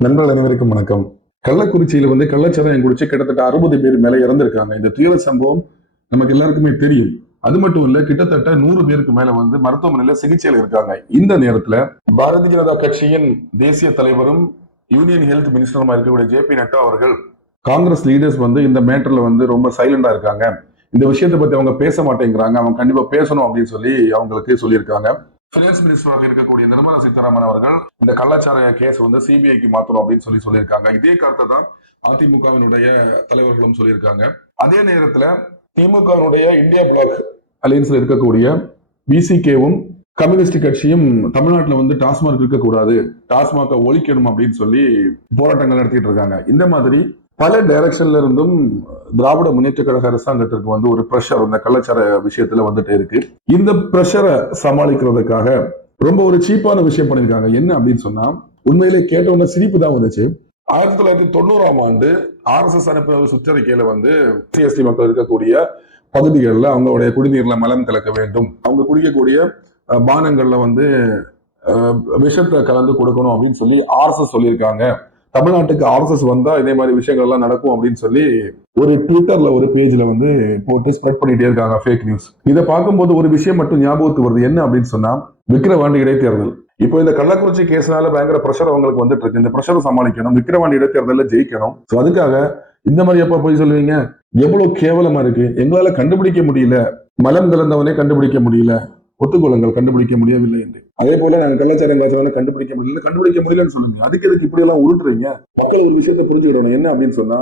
நண்பர்கள் அனைவருக்கும் வணக்கம். கள்ளக்குறிச்சியில கள்ளச்சாராயம் குடிச்சு கிட்டத்தட்ட 60 பேர் மேல இறந்திருக்காங்க. இந்த துயர சம்பவம் நமக்கு எல்லாருக்குமே தெரியும். அது மட்டும் இல்ல, கிட்டத்தட்ட 100 பேருக்கு மேல மருத்துவமனையில சிகிச்சையில இருக்காங்க. இந்த நேரத்துல பாரதிய ஜனதா கட்சியின் தேசிய தலைவரும் யூனியன் ஹெல்த் மினிஸ்டருமா இருக்கக்கூடிய ஜே.பி. நட்டா அவர்கள் காங்கிரஸ் லீடர்ஸ் இந்த மேட்டர்ல ரொம்ப சைலண்டா இருக்காங்க. இந்த விஷயத்தை பத்தி அவங்க பேச மாட்டேங்கிறாங்க. அவங்க கண்டிப்பா பேசணும் அப்படின்னு சொல்லி அவங்களுக்கு சொல்லியிருக்காங்க. பினான்ஸ் மினிஸ்டராக இருக்கக்கூடிய நிர்மலா சீதாராமன் அவர்கள் இந்த கள்ளச்சாராய கேஸ் சிபிஐக்கு மாத்தணும் அப்படின்னு சொல்லியிருக்காங்க. இதே கருத்தை தான் அதிமுகவினுடைய தலைவர்களும் சொல்லியிருக்காங்க. அதே நேரத்துல திமுகவினுடைய இந்தியா பிளாக் அலையன்ஸ்ல இருக்கக்கூடிய பிசிகேவும் கம்யூனிஸ்ட் கட்சியும் தமிழ்நாட்டில் டாஸ்மாக் இருக்கக்கூடாது, டாஸ்மாக ஒழிக்கணும் அப்படின்னு சொல்லி போராட்டங்கள் நடத்திட்டு இருக்காங்க. இந்த மாதிரி பல டைரக்ஷன்ல இருந்தும் திராவிட முன்னேற்ற கழக அரசாங்கத்திற்கு ஒரு பிரஷர் இந்த கள்ளச்சார விஷயத்துல வந்துட்டே இருக்கு. இந்த பிரஷரை சமாளிக்கிறதுக்காக ரொம்ப ஒரு சீப்பான விஷயம் பண்ணிருக்காங்க. என்ன அப்படின்னு சொன்னா, உண்மையிலே கேட்டவன சிரிப்பு தான் வந்துச்சு. 1990ஆம் ஆண்டு RSS அனுப்பின ஒரு சுற்றறிக்கையில எஸ்டி மக்கள் இருக்கக்கூடிய பகுதிகளில் அவங்களுடைய குடிநீர்ல மலம் கலக்க வேண்டும், அவங்க குடிக்கக்கூடிய பானங்கள்ல விஷத்தை கலந்து கொடுக்கணும் அப்படின்னு சொல்லி RSS சொல்லியிருக்காங்க. தமிழ்நாட்டுக்கு RSS வந்தா இதே மாதிரி விஷயங்கள் எல்லாம் நடக்கும் அப்படின்னு சொல்லி ஒரு ட்விட்டர்ல ஒரு பேஜ்ல போட்டு ஸ்ப்ரெட் பண்ணிட்டே இருக்காங்க ஃபேக் நியூஸ். இதை பார்க்கும்போது ஒரு விஷயம் மட்டும் ஞாபகத்துக்கு வருது. என்ன அப்படின்னு சொன்னா, விக்கிரவாண்டி இடைத்தேர்தல். இப்போ இந்த கள்ளக்குறிச்சி கேஸ்னால பயங்கர பிரஷர் அவங்களுக்கு வந்துட்டு இருக்கு. இந்த பிரஷரை சமாளிக்கணும், விக்கிரவாண்டி இடைத்தேர்தலில் ஜெயிக்கணும். அதுக்காக இந்த மாதிரி எப்ப போய் சொல்லுவீங்க? எவ்வளவு கேவலமா இருக்கு. எங்களால கண்டுபிடிக்க முடியல, மலம் கலந்தவனே கண்டுபிடிக்க முடியல, ஒத்துக்கொள்ளுங்கள் கண்டுபிடிக்க முடியவில்லை என்று. அதே போல நாங்க கள்ளச்சாரம் கண்டுபிடிக்க முடியலன்னு சொல்லுங்க. அதுக்கு எதுக்கு இப்படி எல்லாம் உருட்டுறீங்க? மக்கள் ஒரு விஷயத்தை புரிஞ்சுக்கிடணும். என்ன அப்படின்னு சொன்னா,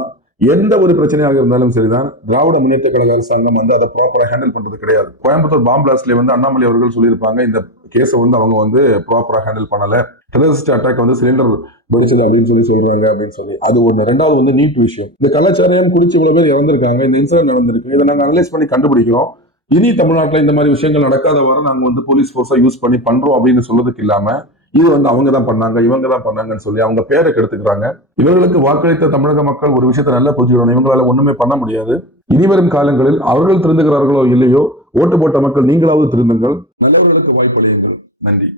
எந்த ஒரு பிரச்சனையாக இருந்தாலும் சரிதான், திராவிட முன்னேற்ற கழக அரசாங்கம் அதை ப்ராப்பரா ஹேண்டில் பண்றது கிடையாது. கோயம்புத்தூர் பாம் பிளாஸ்ட்ல அண்ணாமலை அவர்கள் சொல்லியிருப்பாங்க, இந்த கேஸை அவங்க ப்ராப்பரா ஹேண்டில் பண்ணல, டெரரிஸ்ட் அட்டாக் சிலிண்டர் வெடிச்சது அப்படின்னு சொல்றாங்க அப்படின்னு சொல்லி. அது ஒண்ணு. ரெண்டாவது நீட் விஷயம். இந்த கள்ளச்சாரம் குடிச்சு இவ்வளவு பேர் இறந்திருக்காங்க, இந்த இன்சிடென்ட் நடந்திருக்கு. இதை நாங்க அனலைஸ் பண்ணி கண்டுபிடிக்கிறோம். இனி தமிழ்நாட்டில் இந்த மாதிரி விஷயங்கள் நடக்காத வர நாங்க போலீஸ் போர்ஸா யூஸ் பண்ணி பண்றோம் அப்படின்னு சொல்றதுக்கு இல்லாம, இது அவங்க தான் பண்ணாங்க, இவங்க தான் பண்ணாங்கன்னு சொல்லி அவங்க பேரை கெடுத்துக்கிறாங்க. இவர்களுக்கு வாக்களித்த தமிழக மக்கள் ஒரு விஷயத்தை நல்லா புரிஞ்சுக்கணும், இவங்களால ஒண்ணுமே பண்ண முடியாது. இனிவரும் காலங்களில் அவர்கள் திருந்துகிறார்களோ இல்லையோ, ஓட்டு போட்ட மக்கள் நீங்களாவது திருந்துங்கள், நல்லவர்களுக்கு வாய்ப்பளியுங்கள். நன்றி.